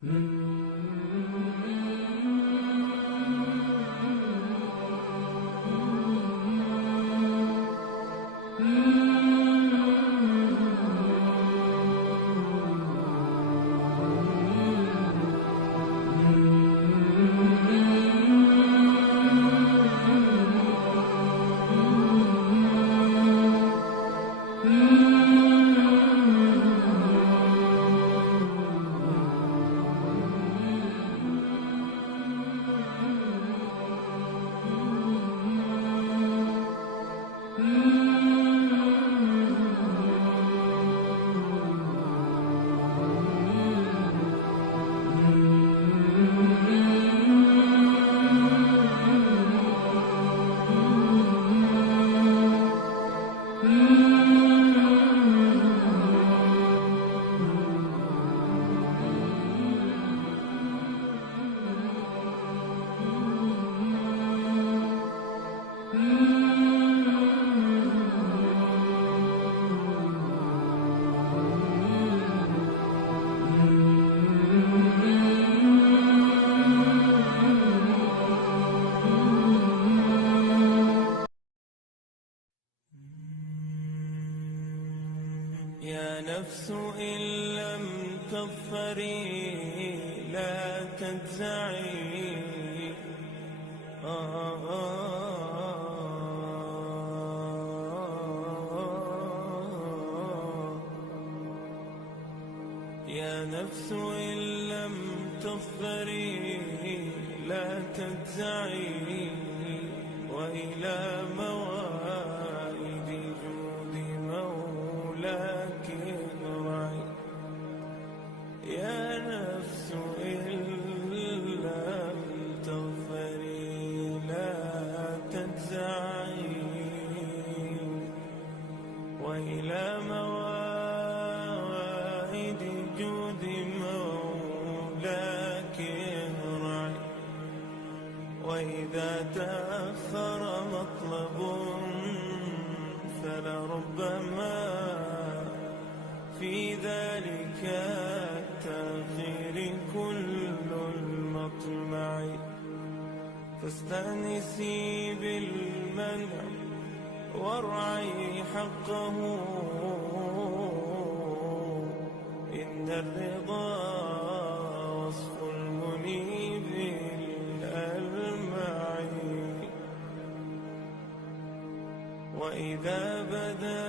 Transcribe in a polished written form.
يا نفس إن لم تظفري لا تجزعي. يا نفس إن لم تظفري لا تجزعي، وإلى موائد جود مولاك ارجعي. يا نفس إن لم تظفري لا تجزعي، وإلى موائد جود مولاك ارجعي. وإذا تأخر مطلب فلربما في ذلك التأخير كل المطمع. فاستأنسي بالمنع وارعي حقه، إن الرضا وصف المنيب الألمع. وإذا بدا